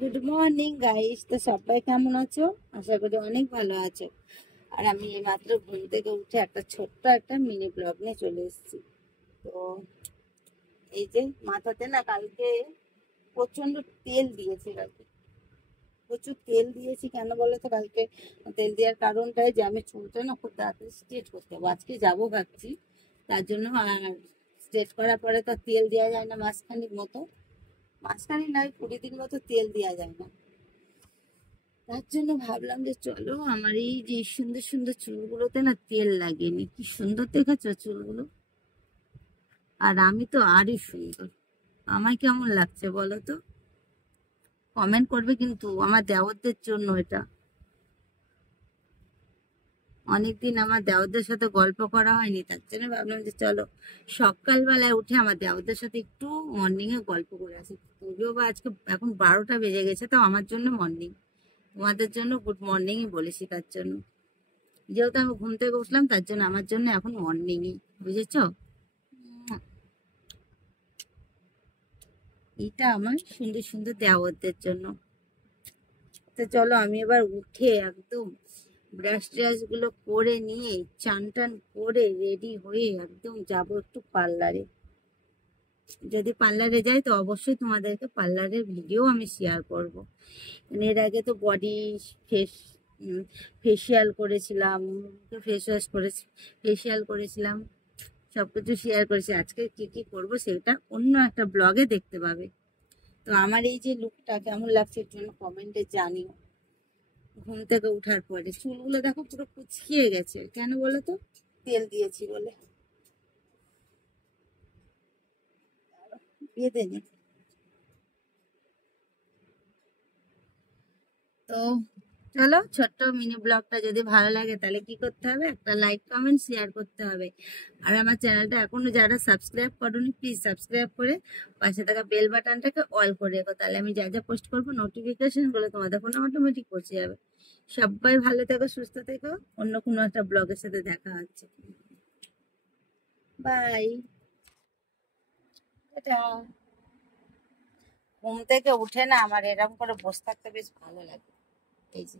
Good morning guys, তো সবাই কেমন আছো? আশা করি অনেক ভালো আছো। আর আমি এইমাত্র ঘুম থেকে উঠে একটা ছোট্ট একটা মিনি ব্লগ নিয়ে চলে এসেছি। তো এই যে মাথাতে না কালকে প্রচন্ড তেল দিয়েছি। কালকে প্রচুর তেল দিয়েছি, কেন বলো তো? কালকে তেল দেওয়ার কারণটাই যে আমি চুলটা না খুব তাড়াতাড়ি স্ট্রেট করতে হবে, আজকে যাবো ভাবছি। তার জন্য আর স্ট্রেট করার পরে তো তেল দেওয়া যায় না, মাঝখানির মতো, মাঝখানি নয় 20 দিন মতো তেল দেওয়া যায় না। তার জন্য ভাবলাম যে চলো আমার এই যে সুন্দর সুন্দর চুলগুলোতে না তেল লাগিয়ে নি। কি সুন্দর দেখাচ্ছ চুলগুলো, আর আমি তো আরই সুন্দর। আমায় কেমন লাগছে বলো তো? কমেন্ট করবে কিন্তু, আমার দেওরদের জন্য এটা। অনেকদিন আমার দেওরদের সাথে গল্প করা হয়নি, তার জন্য ভাবলাম যে চলো সকালবেলায় উঠে আমার দেওরদের সাথে একটু মর্নিং এ গল্প করে আসি। তবুও বা আজকে এখন 12টা বেজে গেছে, তো আমার জন্য মর্নিং, তোমাদের জন্য গুড মর্নিংই বলেছি। তার জন্য যেহেতু আমি ঘুম থেকে উঠলাম, তার জন্য আমার জন্য এখন মর্নিংই, বুঝেছো? এটা আমার সুন্দর সুন্দর দেওরদের জন্য। তো চলো আমি এবার উঠে একদম ব্রাশ ট্রাশ গুলো করে নিয়ে চান টান করে রেডি হয়ে একদম যাব একটু পার্লারে। যদি পার্লারে যাই তো অবশ্যই তোমাদেরকে পার্লারের ভিডিও আমি শেয়ার করব। এর আগে তো বডি ফেস ফেসিয়াল করেছিলাম, ফেস ওয়াশ করেছি, ফেসিয়াল করেছিলাম, সবকিছু শেয়ার করেছি। আজকে কি কি করব সেটা অন্য একটা ব্লগে দেখতে পাবে। তো আমার এই যে লুকটা কেমন লাগছে এর জন্য কমেন্টে জানিও। ঘুম থেকে উঠার পরে চুলগুলো দেখো পুরো কুচকিয়ে গেছে, কেন বলো তো? তেল দিয়েছি বলে। বেঁধে নি। তো চলো, ছোট্ট মিনি ব্লগটা যদি ভালো লাগে তাহলে কি করতে হবে? একটা লাইক কমেন্ট শেয়ার করতে হবে। আর আমার চ্যানেলটা এখনো যারা সাবস্ক্রাইব করোনি, প্লিজ সাবস্ক্রাইব করে পাশে থাকা বেল বাটনটাকে অল করে রেখো, তাহলে আমি যা যা পোস্ট করবো নোটিফিকেশন গুলো তোমাদের ফোনে অটোমেটিক পৌঁছে যাবে। সবাই ভালো থেকো, সুস্থ থেকো। অন্য কোনো একটা ব্লগের সাথে দেখা হচ্ছে। বাই। টাটা। ঘুম থেকে উঠে না আমার এরকম করে বসে থাকতে বেশ ভালো লাগে। এই যে